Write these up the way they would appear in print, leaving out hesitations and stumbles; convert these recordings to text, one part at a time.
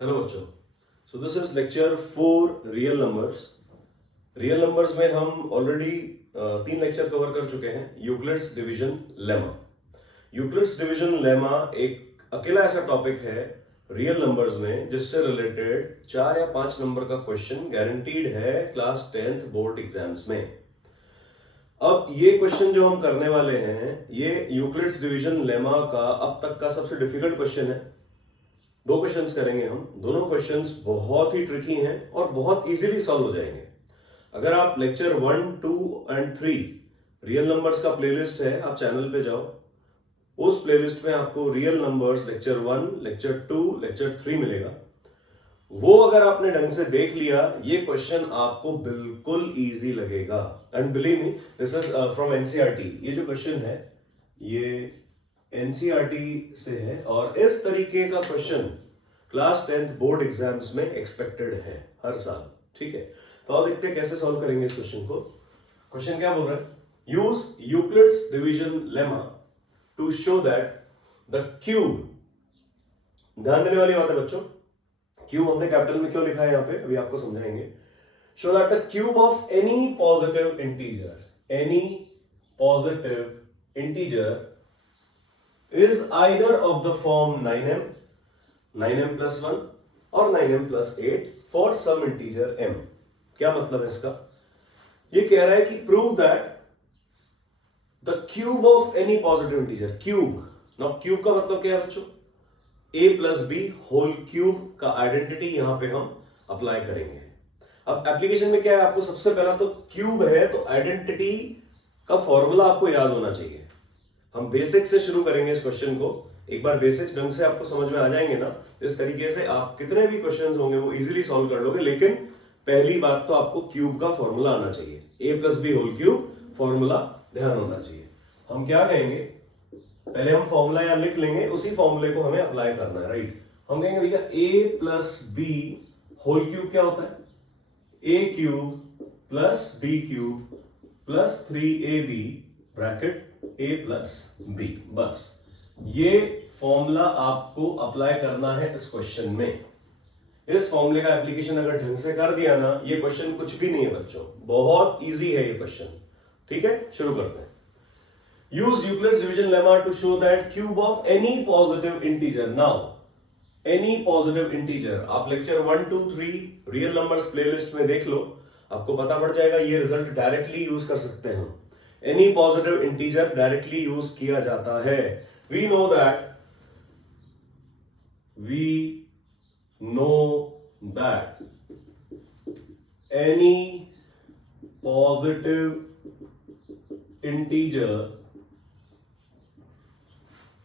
Hello बच्चों। सो this is lecture 4 real numbers. Real numbers में हम ऑलरेडी 3 लेक्चर कवर कर चुके हैं। Euclid's division lemma. Euclid's division lemma एक अकेला ऐसा टॉपिक है रियल नंबर्स में जिससे रिलेटेड 4 या 5 नंबर का क्वेश्चन गारंटीड है क्लास 10th बोर्ड एग्जाम्स में। अब ये क्वेश्चन जो हम करने वाले हैं ये यूक्लिड्स डिवीजन लेमा का अब तक का सबसे डिफिकल्ट क्वेश्चन है। 2 क्वेश्चंस करेंगे हम। दोनों क्वेश्चंस बहुत ही ट्रिकी हैं और बहुत इजीली सॉल्व हो जाएंगे। अगर आप लेक्चर 1, 2 एंड 3 रियल नंबर्स का प्लेलिस्ट है, आप चैनल पे जाओ, उस प्लेलिस्ट में आपको real numbers lecture 1, lecture 2, lecture 3 मिलेगा। वो अगर आपने ढंग से देख लिया, ये क्वेश्चन आपको बिल्कुल इजी लगेगा। And believe me, this is from NCERT. ये जो क्वेश्चन है ये एनसीईआरटी से है और इस तरीके का question class 10th board exams में एक्सपेक्टेड है हर साल। ठीक है, तो अब देखते हैं कैसे सॉल्व करेंगे इस क्वेश्चन को। क्वेश्चन क्या बोल रहा है? Use Euclid's division lemma to show that the cube. ध्यान देने वाली बात है बच्चों, क्यूब हमने कैपिटल में क्यों लिखा है यहां पे अभी आपको समझाएंगे। Show that the cube of any positive integer is either of the form 9m plus 1 or 9m plus 8 for some integer m। क्या मतलब है इसका? ये कह रहा है कि prove that the cube of any positive integer, cube, now cube का मतलब क्या है बच्चों? a plus b whole cube का आइडेंटिटी यहां पे हम अप्लाई करेंगे। अब एप्लीकेशन में क्या है, आपको सबसे पहला तो क्यूब है तो आइडेंटिटी का फॉर्मूला आपको याद होना चाहिए। हम बेसिक से शुरू करेंगे इस क्वेश्चन को। एक बार बेसिक्स ढंग से आपको समझ में आ जाएंगे ना, इस तरीके से आप कितने भी क्वेश्चंस होंगे वो इजीली सॉल्व कर लोगे। लेकिन पहली बात तो आपको क्यूब का फॉर्मूला आना चाहिए। a plus b whole cube formula ध्यान होना चाहिए। हम क्या कहेंगे, पहले हम फॉर्मूला यहां लिख लेंगे, उसी फॉर्मूले को हमें अप्लाई करना है। राइट, हम कहेंगे भैया a plus b whole cube क्या होता है? a cube plus b cube plus 3ab bracket a plus b. बस ये फॉर्मूला आपको अप्लाई करना है इस क्वेश्चन में। इस फॉर्मूले का एप्लीकेशन अगर ढंग से कर दिया ना, ये क्वेश्चन कुछ भी नहीं है बच्चों, बहुत इजी है ये क्वेश्चन। ठीक है, शुरू करते हैं। Use Euclid's division lemma to show that cube of any positive integer. Now any positive integer आप लेक्चर 1, 2, 3 रियल नंबर्स प्लेलिस्ट में देख लो, आपको पता पड़ जाएगा। ये रिजल्ट डायरेक्टली यूज कर सकते हैं हम। Any positive integer directly use किया जाता है। We know that any positive integer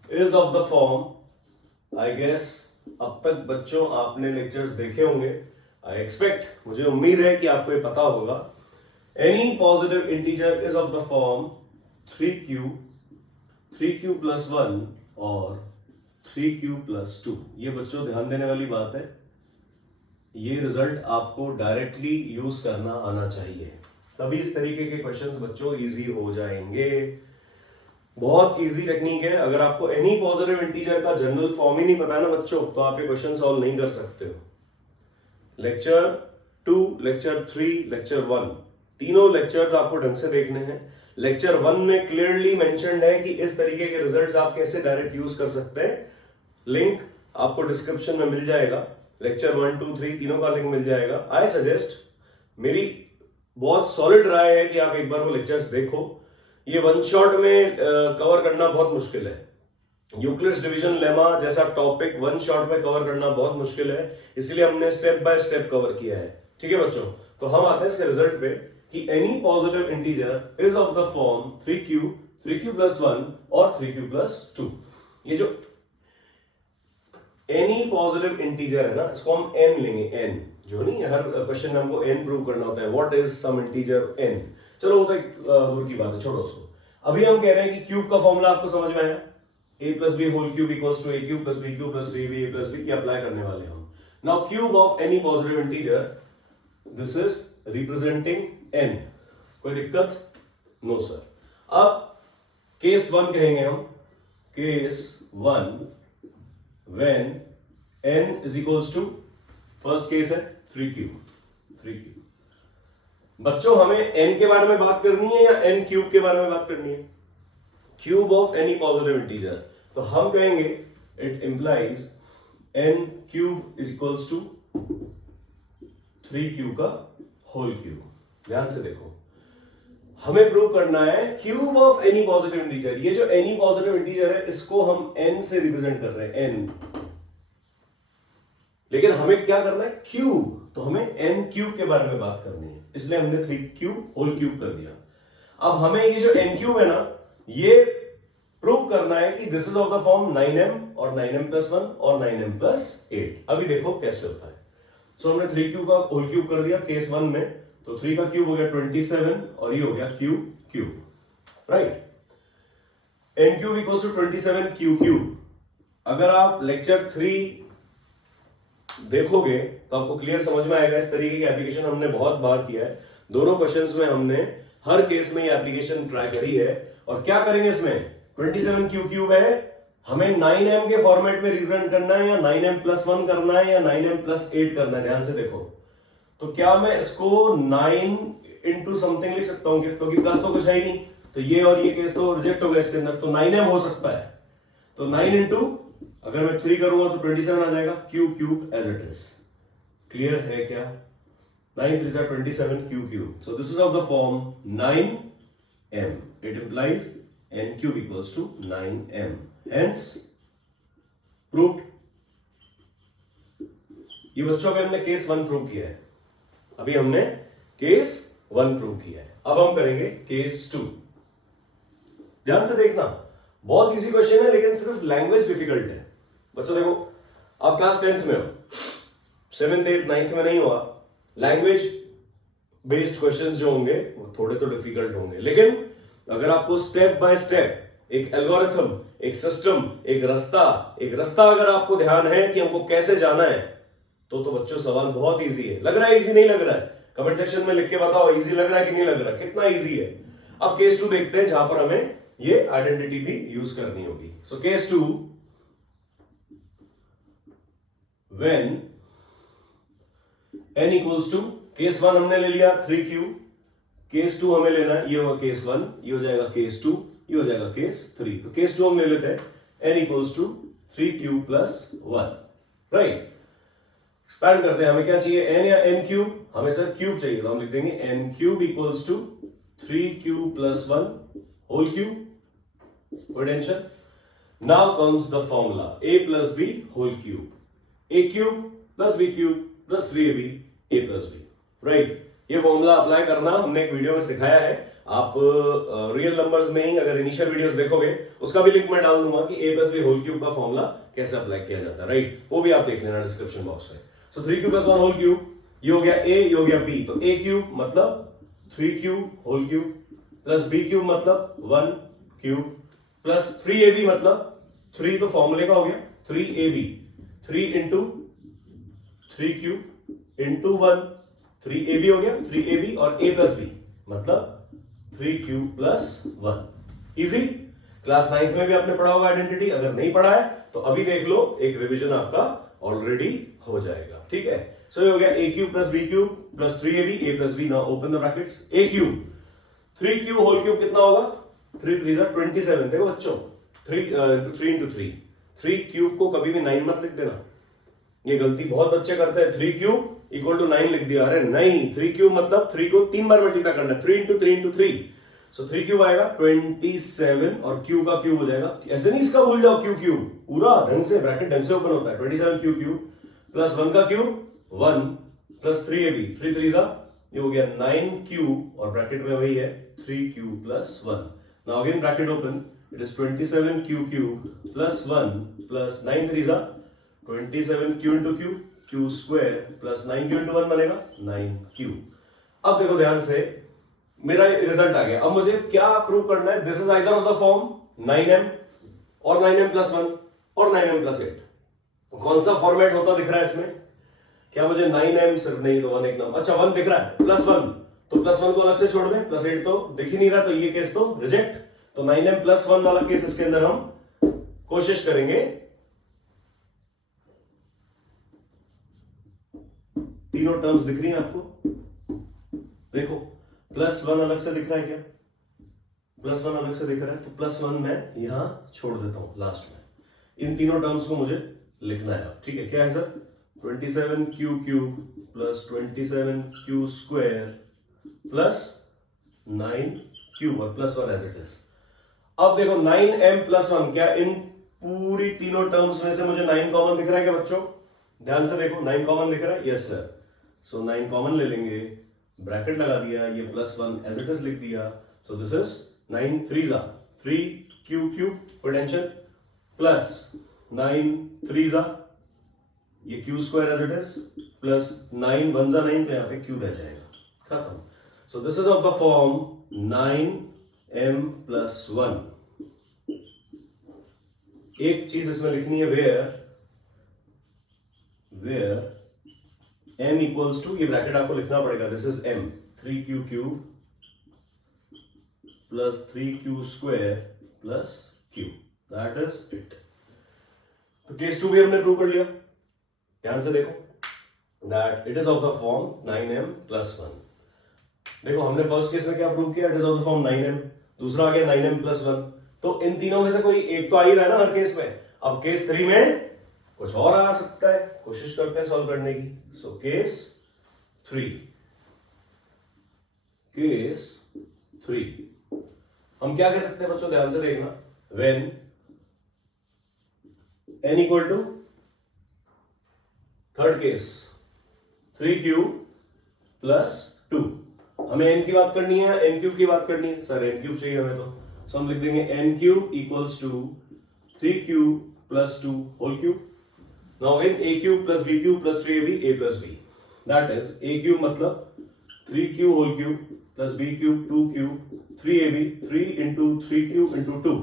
is of the form. I guess अब तक बच्चों आपने लेक्चर्स देखे होंगे। आई एक्सपेक्ट, मुझे उम्मीद है कि आपको ये पता होगा। Any positive integer is of the form 3q plus 1 और 3q plus 2। ये बच्चों ध्यान देने वाली बात है, ये रिजल्ट आपको डायरेक्टली यूज करना आना चाहिए, तभी इस तरीके के क्वेश्चंस बच्चों इजी हो जाएंगे। बहुत इजी टेक्निक है। अगर आपको एनी पॉजिटिव इंटीजर का जनरल फॉर्म ही नहीं पता है ना बच्चों, तो आप ये क्वेश्चन सॉल्व नहीं कर सकते हो। लेक्चर 2, लेक्चर 3, लेक्चर 1 तीनों लेक्चर्स आपको ढंग से देखने हैं। लेक्चर 1 में क्लियरली मेंशन्ड है कि इस तरीके के रिजल्ट्स आप कैसे डायरेक्ट यूज कर सकते हैं। लिंक आपको डिस्क्रिप्शन में मिल जाएगा। लेक्चर 1, 2, 3 तीनों का लिंक मिल जाएगा। आई सजेस्ट, मेरी बहुत सॉलिड राय है कि आप एक बार वो लेक्चर्स देखो। ये वन शॉट में कवर करना बहुत मुश्किल है। यूक्लिड्स डिवीजन लेमा जैसा टॉपिक वन शॉट में कवर करना बहुत मुश्किल है, इसलिए हमने स्टेप बाय स्टेप कवर किया है। ठीक है बच्चों, तो हम आते हैं इसके रिजल्ट पे कि any positive integer is of the form 3q plus 1 और 3q प्लस 2। ये जो एनी पॉजिटिव इंटीजर है ना, इसको हम n लेंगे। n जो नहीं, हर क्वेश्चन में हमको n प्रूव करना होता है। What is some integer n। चलो वो तो एक दूर की बात है, छोड़ो उसको। अभी हम कह रहे हैं कि क्यूब का फॉर्मूला आपको समझ में आया। a plus b whole cube equals to a cube plus b cube plus 3b a plus b, ये अप्लाई करने वाले हम। Now cube of any positive integer, this is representing n। कोई दिक्कत? No sir. अब केस 1 कहेंगे हम। Case 1 when n is equals to, first case है 3q। बच्चों हमें n के बारे में बात करनी है या n क्यूब के बारे में बात करनी है? Cube of any positive integer. तो हम कहेंगे it implies n cube is equals to 3q का होल क्यूब। ध्यान से देखो, हमें प्रूव करना है cube of any positive integer. ये जो एनी पॉजिटिव इंटीजर है इसको हम n से रिप्रेजेंट कर रहे हैं, n। लेकिन हमें क्या करना है? क्यूब। तो हमें n क्यूब के बारे में बात करनी है, इसलिए हमने 3q होल क्यूब कर दिया। अब हमें ये जो n क्यूब है ना, ये प्रूव करना है कि this is of the form 9m और 9m+1 और 9m+8। अभी देखो कैसे होता है। सो हमने 3q का होल क्यूब कर दिया केस 1 में, तो 3 का क्यूब हो गया 27 और ये हो गया cube, right. n cube equals to 27 cube. अगर आप लेक्चर 3 देखोगे तो आपको क्लियर समझ में आएगा। इस तरीके की एप्लीकेशन हमने बहुत बार किया है, दोनों क्वेश्चंस में हमने हर केस में ये एप्लीकेशन ट्राई करी है। और क्या करेंगे इसमें? 27 क्यूब है, हमें 9m के फॉर्मेट में रिप्रेजेंट करना है या 9m+1 करना है या 9m+8 करना है। ध्यान से देखो, तो क्या मैं इसको 9 इंटू समथिंग लिख सकता हूं? क्योंकि प्लस तो कुछ है ही नहीं, तो ये और ये केस तो रिजेक्ट हो गया इसके अंदर, तो 9m हो सकता है। तो 9 इंटू, अगर मैं 3 करूंगा तो 27 आ जाएगा, cube as it is. Clear है क्या? 9 3 जा 27 cube. So this is of the form 9m। It implies n cube equals to 9m, hence proved. ये बच्चों पे हमने केस 1 प्रूव किया है, अभी हमने केस 1 प्रूव किया है। अब हम करेंगे केस 2। ध्यान से देखना, बहुत इजी क्वेश्चन है लेकिन सिर्फ लैंग्वेज डिफिकल्ट है। बच्चों देखो, आप क्लास 10th में हो, 7th 8th 9th में नहीं हुआ। लैंग्वेज बेस्ड क्वेश्चंस जो होंगे वो थोड़े तो डिफिकल्ट होंगे, लेकिन अगर आपको स्टेप बाय स्टेप एक एल्गोरिथम, एक सिस्टम, एक रास्ता अगर आपको ध्यान है कि हमको कैसे जाना है, तो बच्चों सवाल बहुत इजी है। लग रहा है इजी, नहीं लग रहा है? कमेंट सेक्शन में लिख के बताओ इजी लग रहा है कि नहीं लग रहा है, कितना इजी है। अब केस 2 देखते हैं, जहां पर हमें ये आइडेंटिटी भी यूज करनी होगी। So case 2, when n equals to, case 1 हमने ले लिया 3q, केस 2 हमें लेना है, ये होगा केस 1, ये हो जाएगा केस 2, ये हो जाएगा केस 3। तो केस 2 हम ले लेते हैं, n equals to 3q plus 1, right. Expand करते हैं, हमें क्या चाहिए? n या n क्यूब? हमें सर क्यूब चाहिए, तो हम लिख देंगे n cube equals to 3q plus 1 whole cube. कोई tension? Now comes the formula a plus b whole cube, a cube plus b cube plus 3ab a plus b, right. ये formula apply करना हमने एक video में सिखाया है। आप real numbers में ही अगर इनिशियल वीडियोस देखोगे, उसका भी लिंक मैं डाल दूंगा कि a plus b whole cube का फॉर्मूला कैसे अप्लाई किया जाता है, राइट। वो भी आप देख लेना डिस्क्रिप्शन बॉक्स में। सो 3q प्लस 1 होल क्यूब, ये हो गया a, ये हो गया b। तो a क्यूब मतलब 3q whole cube plus b cube मतलब 1 क्यूब प्लस 3ab मतलब 3 तो फॉर्मूले का हो गया 3ab, 3 into 3q into 1, 3ab हो गया 3ab और a प्लस b मतलब 3q plus 1। Easy. Class 9th में भी आपने पढ़ा होगा आइडेंटिटी, अगर नहीं पढ़ा है तो अभी देख लो, एक रिवीजन आपका ऑलरेडी हो जाएगा, ठीक है। सो ये हो गया a cube plus b cube plus 3ab a plus b। Now open the brackets, a cube 3q whole cube कितना होगा? 3 3 जा 27। देखो बच्चों, 3 इंटू 3 क्यूब को कभी भी 9 मत लिख देना, ये गलती बहुत बच्चे करते हैं। 3 क्यूब इक्वल टू 9 लिख दिया, अरे नहीं, 3 क्यूब मतलब 3 को 3 बार मल्टीप्लाई करना है, 3 इंटू 3 इंटू 3। सो 3 क्यूब आएगा 27 और क्यू का क्यूब हो जाएगा, ऐसे नहीं इसका भूल जाओ, क्यू पूरा ढंग से ब्रैकेट ढंग से ओपन होता है। 27 क्यू प्लस 1 का क्यूब 1 प्लस 3ab, 3 3 जा, ये हो गया 9q और ब्रैकेट में वही है 3q plus 1। Now again bracket open, it is 27q plus 1 plus 9 3 जा 27q into q square plus 9q into 1 बनेगा 9q। अब देखो ध्यान से, मेरा रिजल्ट आ गया। अब मुझे क्या प्रूव करना है? This is either of the form 9m और 9m प्लस 1 और 9m प्लस 8। कौन सा फॉर्मेट होता दिख रहा है इसमें? क्या मुझे 9m सिर्फ नहीं तो 1 एक नंबर, अच्छा 1 दिख रहा है, प्लस 1, तो प्लस 1 को अलग से छोड़ दें, प्लस 8 तो दिख ही नहीं रहा, तो ये केस तो रिजेक्ट। तो 9m प्लस 1 वाला केस इसके अंदर हम कोशिश करेंगे तीनों टर्म्स दिख रही हैं आपको? देखो +1 अलग से दिख रहा है क्या? +1 अलग से दिख रहा है, तो +1 मैं यहां छोड़ देता हूं लास्ट में। इन तीनों टर्म्स को मुझे लिखना है, ठीक है? क्या है sir? 27q³ plus 27q² plus 9q और +1 एज इट इज। अब देखो 9m + 1, क्या इन पूरी तीनों टर्म्स में से मुझे 9 कॉमन दिख रहा है क्या बच्चों? ध्यान से देखो, 9 कॉमन दिख रहा है? Yes sir. सो 9 कॉमन ले लेंगे, ब्रैकेट लगा दिया, ये +1 एज इट इज लिख दिया। सो this is 9 3s 3q³ potential plus 9 3s ये q² as it is plus 9 1s 9, तो यहां पे q रह जाएगा, खत्म। सो this is of the form 9m + 1। एक चीज इसमें लिखनी है, वेयर m इक्वल्स टू, ये ब्रैकेट आपको लिखना पड़ेगा, this is m 3q³ plus 3q² plus q, that is it. तो केस 2 भी हमने प्रूव कर लिया। ध्यान से देखो, that it is of the form 9m + 1। देखो हमने फर्स्ट केस में क्या प्रूव किया? It is of the form 9m, दूसरा आ गया 9m + 1। तो इन तीनों में से कोई एक तो आ ही रहा है ना हर केस में। अब केस 3 में कुछ और आ सकता है, कोशिश करते हैं सॉल्व करने की। सो केस 3 हम क्या कह सकते हैं बच्चों? ध्यान से देखना, when n equal to, third case 3q + 2। हमें n की बात करनी है, n³ की बात करनी है सर, n³ चाहिए हमें, तो सो हम लिख देंगे n³ = 3q + 2 whole cube. Now again a³ + b³ + 3ab a + b, that is a³ मतलब 3q whole cube plus b³ 2q 3ab 3 × 3q × 2।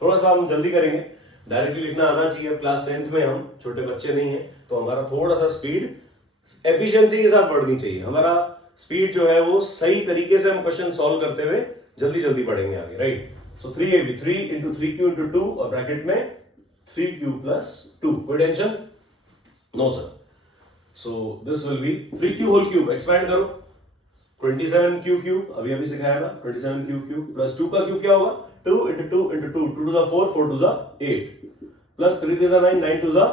थोड़ा सा हम जल्दी करेंगे, डायरेक्टली लिखना आना चाहिए। क्लास 10th में हम छोटे बच्चे नहीं हैं, तो हमारा थोड़ा सा स्पीड एफिशिएंसी के साथ बढ़नी चाहिए। हमारा स्पीड जो है वो सही तरीके से हम क्वेश्चन सॉल्व करते हुए जल्दी जल्दी बढ़ेंगे आगे, राइट? सो 3ab 3 × 3q × 2 और ब्रैकेट में 3q + 2। कोई tension? No sir. So this will be 3q whole cube, expand करो 27q³ अभी सिखाया था, 27q³ प्लस 2 का क्यूब क्या होगा? 2 × 2 × 2 2 to the 4 4 to the 8 plus 3 3 9 9 to the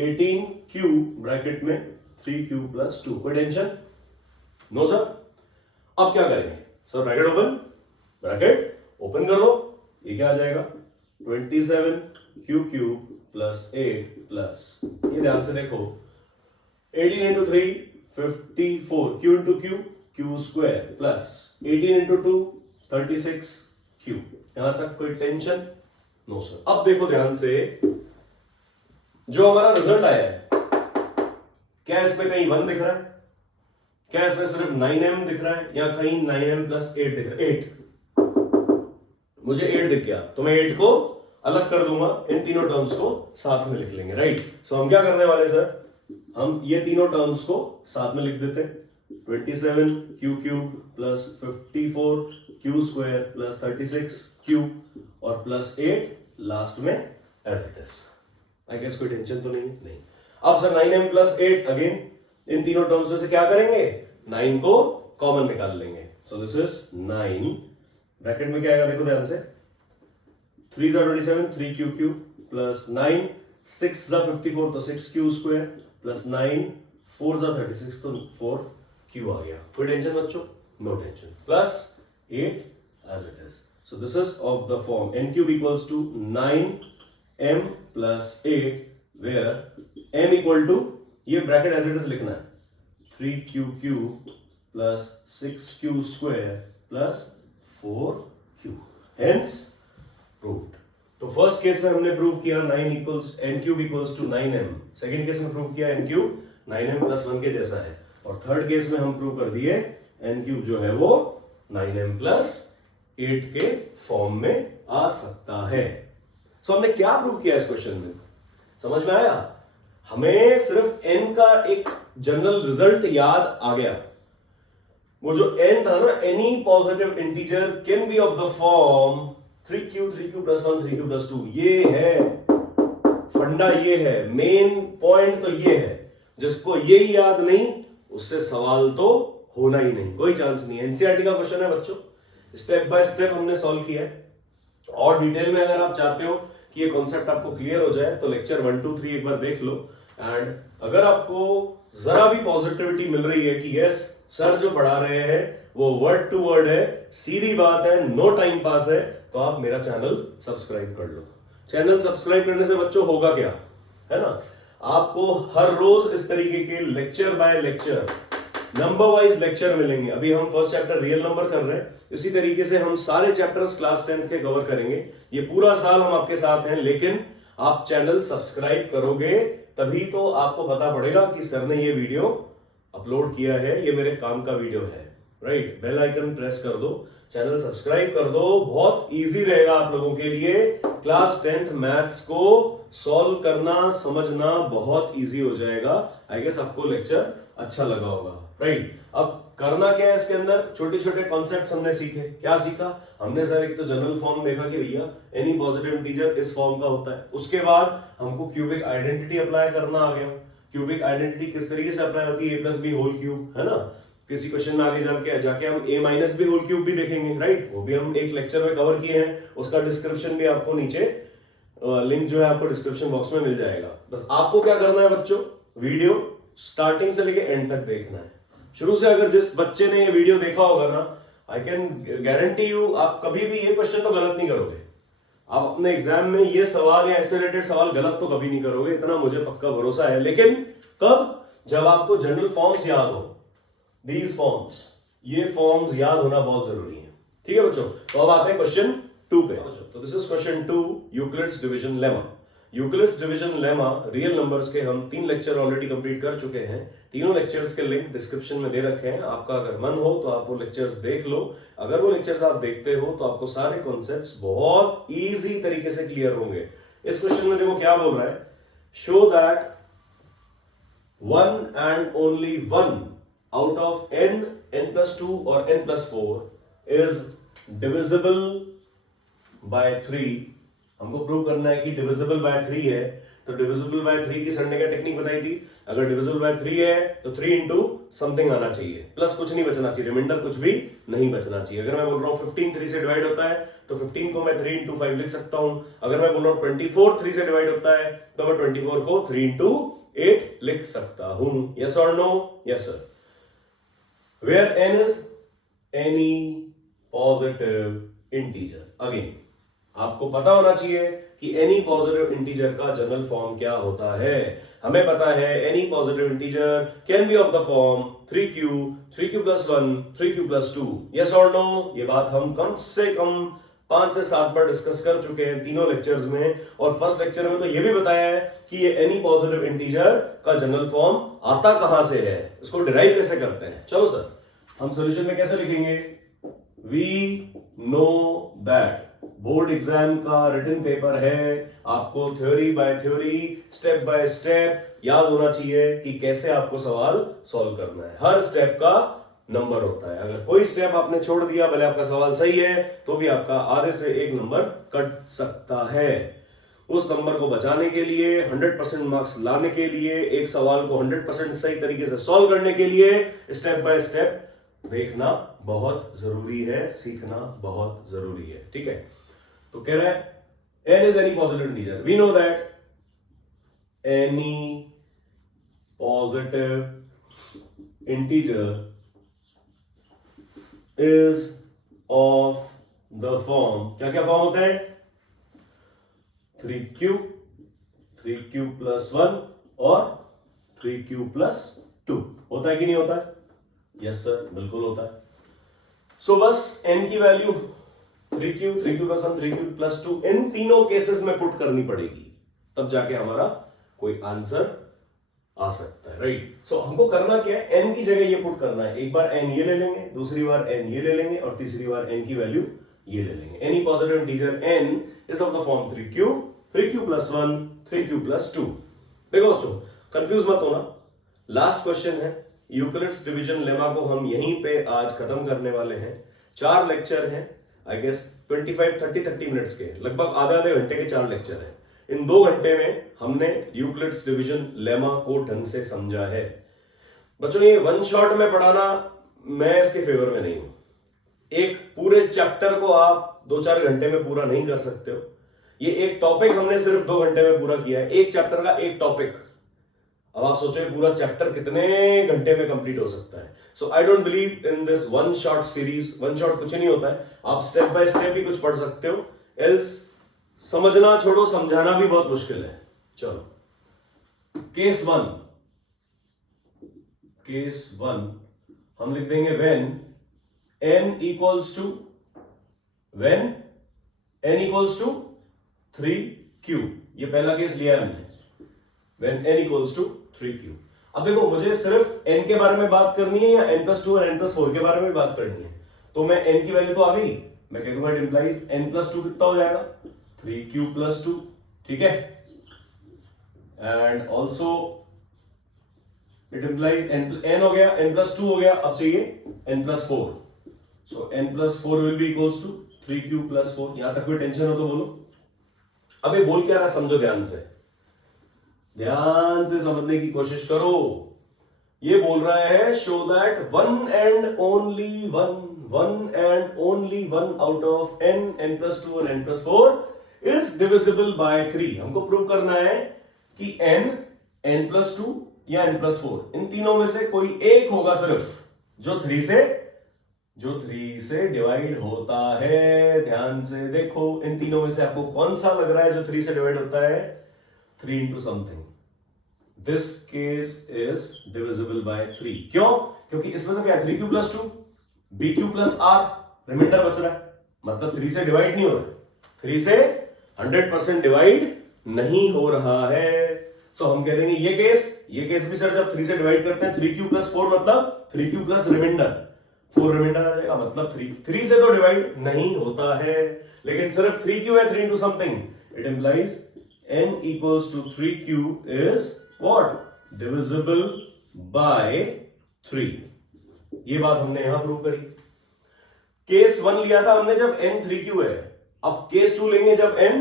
18q bracket में 3q + 2। कोई टेंशन? No sir. अब क्या करेंगे सर? ब्रैकेट ओपन कर दो, ये क्या आ जाएगा? 27q³ + 8 प्लस, ये ध्यान से देखो, 18 × 3 54 q × q q² plus 18 × 2 36q। यहां तक कोई टेंशन? No sir. अब देखो ध्यान से, जो हमारा रिजल्ट आया है, क्या इसमें कहीं 1 दिख रहा है? क्या इसमें सिर्फ 9m दिख रहा है, या कहीं 9m + 8 दिख रहा है? 8, मुझे 8 दिख गया, तो मैं 8 को अलग कर दूंगा, इन तीनों टर्म्स को साथ में लिख लेंगे, राइट? सो हम क्या करने वाले सर? हम ये तीनों टर्म्स को साथ में लिख देते हैं। 27q³ plus 54q² plus 36q और प्लस 8 लास्ट में as it is. I guess कोई टेंशन तो नहीं। अब सर 9m + 8, अगेन इन तीनों टर्म्स में से क्या करेंगे? 9 को कॉमन निकाल लेंगे। सो दिस इज 9, ब्रैकेट में क्या आएगा देखो ध्यान से, 3 × 27 3q³ प्लस 9 6 × 54 तो 6q² प्लस 9 4 × 36 तो 4q आ गया। कोई टेंशन बच्चों? No tension. Plus 8 as it is. So this is of the form n³ = 9m + 8 where m equal to, ये ब्रैकेट एज इट इज लिखना है, 3q³ plus 6q² plus 4q, hence proved. तो first case में हमने prove किया n³ = 9m, second case में prove किया n³ 9m + 1 के जैसा है, और थर्ड केस में हम प्रूव कर दिए n³ जो है वो 9m + 8 के फॉर्म में आ सकता है। सो हमने क्या प्रूव किया इस क्वेश्चन में, समझ में आया? हमें सिर्फ n का एक जनरल रिजल्ट याद आ गया। वो जो n था ना, any positive integer can be of the form 3q + 1 3q + 2। ये है फंडा, ये है मेन पॉइंट, तो ये है जिसको यही याद नहीं उससे सवाल तो होना ही नहीं, कोई चांस नहीं है। एनसीईआरटी का क्वेश्चन है बच्चों, स्टेप बाय स्टेप हमने सॉल्व किया है। और डिटेल में अगर आप चाहते हो कि ये कॉन्सेप्ट आपको क्लियर हो जाए तो लेक्चर 1, 2, 3 एक बार देख लो। एंड अगर आपको जरा भी पॉजिटिविटी मिल रही है कि यस सर जो पढ़ा रहे हैं वो वर्ड टू वर्ड है, सीधी बात है, नो टाइम पास है, तो आप मेरा चैनल सब्सक्राइब कर लो। चैनल सब्सक्राइब करने से बच्चों होगा क्या, है ना, आपको हर रोज इस तरीके के lecture by lecture, number wise lecture मिलेंगे। अभी हम फर्स्ट चैप्टर रियल नंबर कर रहे हैं, इसी तरीके से हम सारे चैप्टर्स क्लास 10th के कवर करेंगे। ये पूरा साल हम आपके साथ हैं, लेकिन आप चैनल सब्सक्राइब करोगे तभी तो आपको पता पड़ेगा कि सर ने ये वीडियो अपलोड किया है, ये मेरे काम का वीडियो है, राइट। बेल आइकन प्रेस कर दो, चैनल सब्सक्राइब कर दो, बहुत इजी रहेगा आप लोगों के लिए। क्लास 10th मैथ्स को सॉल्व करना, समझना बहुत इजी हो जाएगा। आई गेस आपको लेक्चर अच्छा लगा होगा, राइट। अब करना क्या है इसके अंदर, छोटे छोटे कॉन्सेप्ट्स हमने सीखे। क्या सीखा हमने सर, एक तो जनरल फॉर्म देखा कि भैया एनी पॉजिटिव इंटीजर इस फॉर्म का होता है। उसके बाद हमको क्यूबिक आइडेंटिटी अप्लाई करना आ गया। क्यूबिक आइडेंटिटी किस तरीके से अप्लाई होती है, ए प्लस बी होल क्यूब, है ना। किसी क्वेश्चन में आगे जाके हम ए माइनस बी होल क्यूब भी देखेंगे, राइट। वो भी हम एक लेक्चर में कवर किए हैं, उसका डिस्क्रिप्शन भी आपको नीचे लिंक जो है आपको डिस्क्रिप्शन बॉक्स में मिल जाएगा। बस आपको क्या करना है बच्चों, वीडियो स्टार्टिंग से लेके एंड तक देखना है। शुरू से अगर जिस बच्चे ने ये वीडियो देखा होगा ना, आई कैन गारंटी यू आप कभी भी ये क्वेश्चन तो गलत नहीं करोगे। आप अपने एग्जाम में ये सवाल या ऐसे रिलेटेड सवाल गलत तो कभी नहीं करोगे, इतना मुझे पक्का भरोसा है। लेकिन कब, जब आपको जनरल फॉर्म्स याद हो, दीज फॉर्म्स, ये फॉर्म्स याद होना बहुत जरूरी है, ठीक है बच्चों। तो अब आते हैं क्वेश्चन 2 पे। तो this is question 2, Euclid's division lemma. Euclid's division lemma real numbers के हम 3 लेक्चर ऑलरेडी कंप्लीट कर चुके हैं। तीनों लेक्चर्स के लिंक डिस्क्रिप्शन में दे रखे हैं। आपका अगर मन हो तो आप वो लेक्चर्स देख लो। अगर वो लेक्चर्स आप देखते हो तो आपको सारे कॉन्सेप्ट्स बहुत इजी तरीके से क्लियर होंगे। इस क्वेश्चन में देखो क्या बोल रहा है, show that 1 and only 1 out of n, n+2 और n+4 is divisible by 3। हमको प्रूव करना है कि डिविजिबल बाय 3 है। तो डिविजिबल बाय 3 की सर ने क्या टेक्निक बताई थी, अगर डिविजिबल बाय 3 है तो 3 इंटू समथिंग आना चाहिए, प्लस कुछ नहीं बचना चाहिए, रिमाइंडर कुछ भी नहीं बचना चाहिए। अगर मैं बोल रहा हूं 15 3 से डिवाइड होता है तो 15 को मैं 3 इंटू 5 लिख सकता हूं। अगर मैं बोल रहा हूं 24 3 से डिवाइड होता है तो मैं 24 को 3 इंटू 8 लिख सकता हूं। यस और no? Yes sir. Where n is any positive integer। अगेन आपको पता होना चाहिए कि एनी पॉजिटिव इंटीजर का जनरल फॉर्म क्या होता है। हमें पता है any positive integer can be of the form 3q, 3q plus 1, 3q plus 2। Yes और नो? ये बात हम कम से कम 5 से 7 बार डिस्कस कर चुके हैं तीनों लेक्चर्स में। और फर्स्ट लेक्चर में तो ये भी बताया है कि ये एनी पॉजिटिव इंटीजर का जनरल फॉर्म आता कहां से है, इसको डिराइव कैसे करते हैं। चलो सर, हम सॉल्यूशन में कैसे लिखेंगे, we know that. Board exam का रिटन पेपर है, आपको theory by theory, step by step याद होना चाहिए कि कैसे आपको सवाल सॉल्व करना है। हर स्टेप का नंबर होता है। अगर कोई स्टेप आपने छोड़ दिया, भले आपका सवाल सही है, तो भी आपका आधे से 1 नंबर कट सकता है। उस नंबर को बचाने के लिए, 100% मार्क्स लाने के लिए, एक सवाल को 100% सही तरीके से सॉल्व करने के लिए स्टेप बाय स्टेप देखना बहुत जरूरी है, सीखना बहुत जरूरी है, ठीक है। तो कह रहा है n is any positive integer। we know that any positive integer is of the form, क्या क्या फॉर्म होता है, 3q, 3q plus 1 और 3q plus 2। होता है कि नहीं होता है? यस सर, बिल्कुल होता है। सो बस n की value 3q, 3q plus 1, 3q plus 2 इन तीनों केसेस में पुट करनी पड़ेगी, तब जाके हमारा कोई आंसर आ सकता है, राइट। सो हमको करना क्या है, n की जगह ये पुट करना है। एक बार n ये ले लेंगे, दूसरी बार n ये ले लेंगे और तीसरी बार n की वैल्यू ये ले लेंगे। Any positive integer n is of the form 3q, 3q plus 1, 3q plus 2। देखो बच्चों, कंफ्यूज मत होना, लास्ट क्वेश्चन है। यूक्लिड्स डिवीजन लेमा को हम यहीं पे आज खत्म करने वाले हैं। 4 लेक्चर हैं, आई गेस 25 30 मिनट्स के, लगभग आधे घंटे के 4 लेक्चर हैं। इन 2 घंटे में हमने यूक्लिड्स डिवीजन लेमा को ढंग से समझा है। बच्चों ये वन शॉट में पढ़ाना मैं इसके फेवर में नहीं हूं। एक पूरे चैप्टर को आप 2-4 घंटे में पूरा नहीं कर सकते हो। ये एक टॉपिक हमने सिर्फ 2 घंटे में पूरा किया है, एक चैप्टर का एक टॉपिक। अब आप सोचो पूरा चैप्टर कितने घंटे में कंप्लीट हो सकता है। So I don't believe in this one shot series. One shot कुछ नहीं होता है, आप स्टेप बाय स्टेप ही कुछ पढ़ सकते हो, एल्स समझना छोड़ो समझाना भी बहुत मुश्किल है। चलो केस वन हम लिख देंगे when n equals to 3q। ये पहला केस लिया है हमने, when n equals to 3q। अब देखो मुझे सिर्फ n के बारे में बात करनी है या n+2 और n+4 के बारे में बात करनी है। तो मैं n की वैल्यू तो आ गई, मैं कह दूंगा इट इंप्लाइज n+2 कितना हो जाएगा 3q+2, ठीक है। And also it implies n हो गया, n+2 हो गया, अब चाहिए n+4। So n+4 will be equals to 3q+4। यहां तक कोई टेंशन हो तो बोलो। अब ये बोल क्या रहा समझो, ध्यान से समझने की कोशिश करो। ये बोल रहा है show that one and only one out of n+2 और n+4 इज डिविजिबल बाय 3। हमको प्रूव करना है कि n+2 या n+4 इन तीनों में से कोई एक होगा सिर्फ जो 3 से डिवाइड होता है। ध्यान से देखो इन तीनों में से आपको कौन सा लग रहा है जो 3 से डिवाइड होता है, 3 into something। This case is divisible by 3। क्यों? क्योंकि इसमें तो क्या है 3q+2 bq+r रिमाइंडर बच रहा है, मतलब 3 से डिवाइड नहीं हो रहा, 3 से 100% डिवाइड नहीं हो रहा है। सो हम कह देंगे ये केस भी सर जब 3 से डिवाइड करते हैं 3q+4 मतलब 3q प्लस रिमाइंडर 4 रिमाइंडर आ जाएगा, मतलब 3 से तो डिवाइड नहीं होता है। लेकिन सिर्फ 3q है 3 into something, it implies n equals to 3q is what? Divisible by 3। ये बात हमने यहां प्रूव करी। केस 1 लिया था हमने जब n 3q है, अब केस 2 लेंगे जब n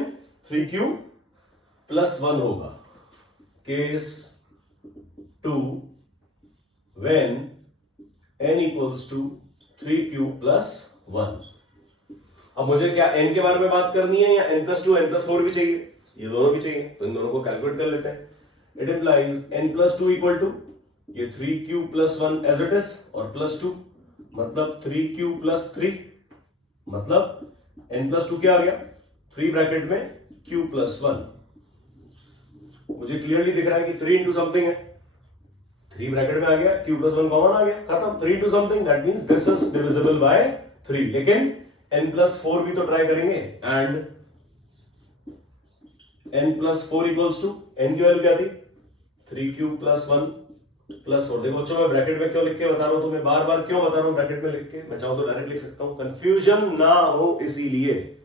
3q+1 होगा। Case 2 when n equals to 3q+1। अब मुझे क्या n के बारे में बात करनी है या n+2 n+4 भी चाहिए? ये दोनों भी चाहिए, तो इन दोनों को कैलकुलेट कर लेते हैं। It implies n+2 equal to ये 3q+1 एज इट इज और +2 मतलब 3q+3 मतलब n+2 क्या आ गया 3 ब्रैकेट में q+1। मुझे क्लियरली दिख रहा है कि 3 into something है, 3 ब्रैकेट में आ गया, q+1 कॉमन आ गया, खत्म। 3 into something that means this is divisible by 3। लेकिन n+4 भी तो ट्राई करेंगे and n+4 equals to n की वैल्यू क्या थी 3q+1+4। देखो बच्चों मैं ब्रैकेट में क्यों लिख के बता रहा हूं, तो मैं बार बार क्यों बता रहा हूं ब्रैकेट में लिख के, मैं चाहूं तो डायरेक्ट लिख सकता हूं, कंफ्यूजन ना हो इसीलिए।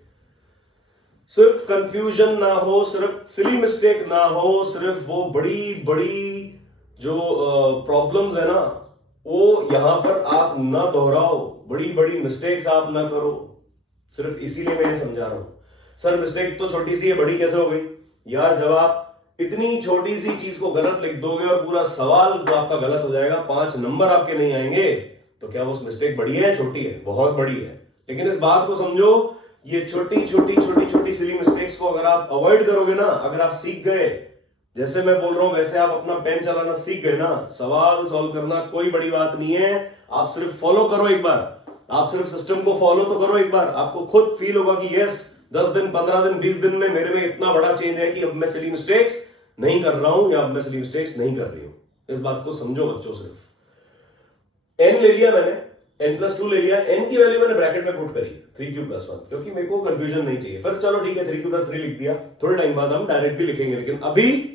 सिर्फ कंफ्यूजन ना हो, सिर्फ सिली मिस्टेक ना हो, सिर्फ वो बड़ी बड़ी जो प्रॉब्लम्स है ना वो यहां पर आप ना दोहराओ, बड़ी बड़ी मिस्टेक्स आप ना करो, सिर्फ इसीलिए मैं ये समझा रहा हूं। सर मिस्टेक तो छोटी सी है, बड़ी कैसे हो गई यार? जब आप इतनी छोटी सी चीज को गलत लिख दोगे और पूरा सवाल आपका गलत हो जाएगा, 5 नंबर आपके नहीं आएंगे, तो क्या वो मिस्टेक बड़ी है छोटी है? बहुत बड़ी है। लेकिन इस बात को समझो, ये छोटी छोटी सिली मिस्टेक्स को अगर आप अवॉइड करोगे ना, अगर आप सीख गए, जैसे मैं बोल रहा हूं वैसे आप अपना पेन चलाना सीख गए ना, सवाल सॉल्व करना कोई बड़ी बात नहीं है। आप सिर्फ फॉलो करो एक बार, आप सिर्फ सिस्टम को फॉलो तो करो एक बार, आपको खुद फील होगा कि यस 10 दिन 15 दिन 20 दिन में मेरे में इतना बड़ा चेंज है कि अब मैं सिली मिस्टेक्स नहीं कर रहा हूं या अब मैं सिली मिस्टेक्स नहीं कर रही हूं। इस बात को समझो बच्चों। सिर्फ n ले लिया मैंने, n+2 ले लिया, n की वैल्यू मैंने ब्रैकेट में पुट करी 3q+1 क्योंकि मेरे को कंफ्यूजन नहीं चाहिए। फिर चलो ठीक है 3q+3 लिख दिया, थोड़े टाइम बाद हम डायरेक्ट भी लिखेंगे, लेकिन अभी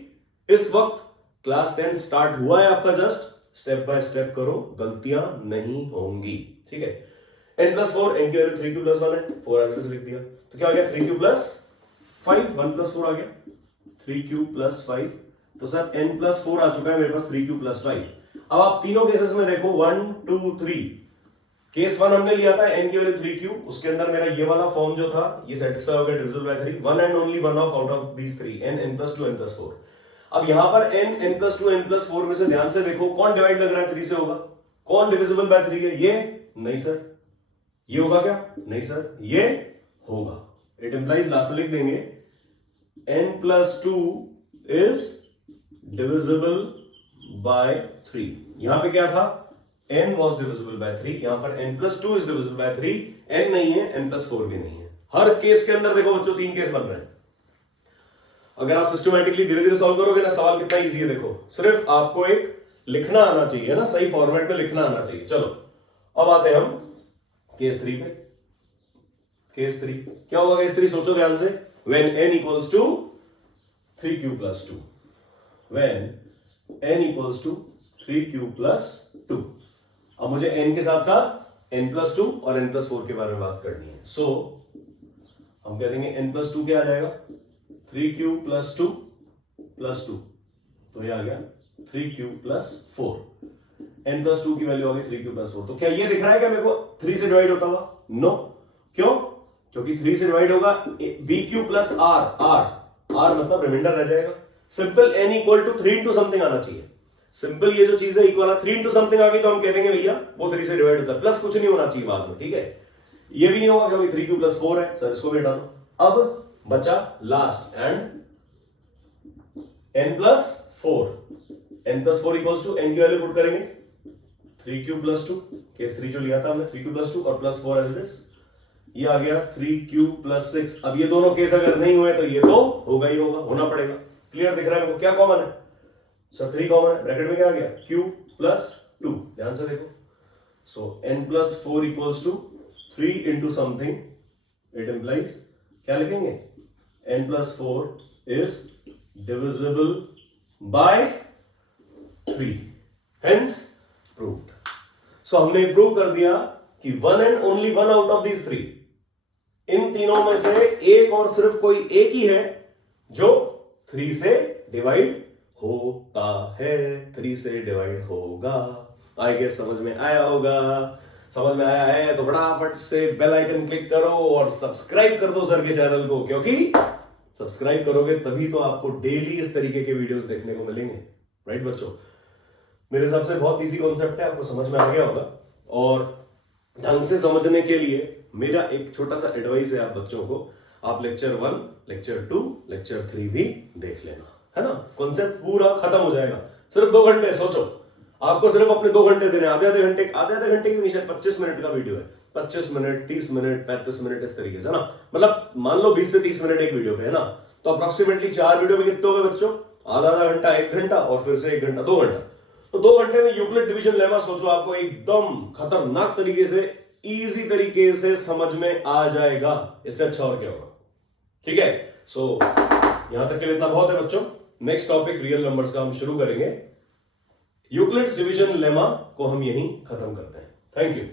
इस वक्त क्लास 10 स्टार्ट हुआ है आपका, जस्ट स्टेप बाय स्टेप करो, गलतियां नहीं होंगी, ठीक है। n+4, n की वैल्यू 3q+1 है, 4 एज लिख दिया, तो क्या आ गया 3q+5, 1+4 आ गया 3q+5। तो सर n+4 आ चुका है मेरे पास 3q+5। अब आप तीनों केसेस में देखो 1 2 3, केस 1 हमने लिया था n की वैल्यू 3q, उसके अंदर मेरा ये वाला फॉर्म जो था ये सेटिस्फाई हो गया divisible by 3, one and only one of out of these 3 n n plus 2 n plus 4। अब यहां पर n n plus 2 n plus 4 में से ध्यान से देखो कौन डिवाइड लग रहा है 3 से होगा, कौन डिविजिबल बाय 3 है, ये नहीं सर, ये होगा क्या, नहीं सर, ये होगा। इट इंप्लाइज लास्ट में लिख देंगे n plus 2 is divisible by 3। यहां पे क्या था, n was divisible by 3, यहां पर n plus 2 is divisible by 3, n नहीं है, n plus 4 भी नहीं है। हर केस के अंदर देखो बच्चों 3 केस बन रहे हैं। अगर आप सिस्टमैटिकली धीरे धीरे सॉल्व करोगे ना, सवाल कितना इजी है देखो, सिर्फ आपको एक लिखना आना चाहिए ना, सही फॉर्मेट में लिखना आना चाहिए। चलो अब आते हैं हम केस 3 पे। केस 3 क्या होगा, केस 3 सोचो ध्यान से, when n equals to 3q plus 2, when n equals to 3q plus 2। अब मुझे n के साथ साथ n plus 2 और n plus 4 के बारे में बात करनी है। सो हम कह देंगे n plus 2 क्या आ जाएगा, 3q plus 2 plus 2, तो ये आ गया 3q plus 4। n plus 2 की वैल्यू आ गई 3q plus 4। तो क्या ये दिख रहा है क्या मेरे को 3 से डिवाइड होता हुआ, नो, क्यों, क्योंकि 3 से डिवाइड होगा bq plus r, r मतलब रिमाइंडर रह जाएगा। Simple n equal to 3 into something आना चाहिए। सिंपल ये जो चीज है इक्वल 3 इंटू समथिंग आ गई तो हम कह देंगे भैया वो 3 से डिवाइड होता है, प्लस कुछ नहीं होना चाहिए बाद में, ठीक है। ये भी नहीं होगा क्योंकि 3q plus 4 है, सर इसको भी हटा दो। अब बचा last and n plus 4, n plus 4 equals to n की वैल्यू पुट करेंगे 3q plus 2, केस 3 जो लिया था हमने 3q plus 2 और plus 4 एज इट इज, ये आ गया 3q plus 6। अब ये दोनों केस अगर नहीं हुए तो ये तो होगा ही होगा, होना पड़ेगा। क्लियर दिख रहा है मेरे को, क्या कॉमन है सर, 3 कॉमन है, ब्रैकेट में क्या आ गया q plus 2, ध्यान से देखो। So n plus 4 equals to 3 into something, it implies क्या लिखेंगे, n plus 4 is divisible by 3, hence proved। सो हमने प्रूव कर दिया कि one and only one out of these 3, इन तीनों में से एक और सिर्फ कोई एक ही है जो 3 से डिवाइड होता है, 3 से डिवाइड होगा। आई गेस समझ में आया होगा, समझ में आया है तो फटाफट से बेल आइकन क्लिक करो और सब्सक्राइब कर दो सर के चैनल को, क्योंकि सब्सक्राइब करोगे तभी तो आपको डेली इस तरीके के वीडियोस देखने को मिलेंगे, राइट बच्चों। मेरे हिसाब से बहुत इजी कॉन्सेप्ट है, आपको समझ में आ गया होगा। और ढंग से समझने के लिए मेरा एक छोटा सा एडवाइस है आप बच्चों को, आप लेक्चर 1, लेक्चर 2, लेक्चर 3 भी देख लेना, है ना। कॉन्सेप्ट पूरा खत्म हो जाएगा, सिर्फ 2 घंटे। सोचो आपको सिर्फ अपने 2 घंटे देने, आधे आधे घंटे की नहीं, 25 मिनट का वीडियो है, 25 मिनट, 30 मिनट, 35 मिनट, इस तरीके से ना, मतलब मान लो 20 से 30 मिनट एक वीडियो पे, है ना। तो अप्रोक्सीमेटली 4 वीडियो में कितने हो गए बच्चों, आधा घंटा, 1 घंटा और फिर से 1 घंटा, 2 घंटा। तो 2 घंटे में यूक्लिड डिवीजन लेमा सोचो आपको एकदम खतरनाक तरीके से, इजी तरीके से समझ में आ जाएगा। इससे अच्छा और क्या होगा, ठीक है। सो यहां तक के लिए इतना बहुत है बच्चों। नेक्स्ट टॉपिक रियल नंबर्स का हम शुरू करेंगे। यूक्लिड्स डिवीजन लेमा को हम यहीं खत्म करते हैं। Thank you.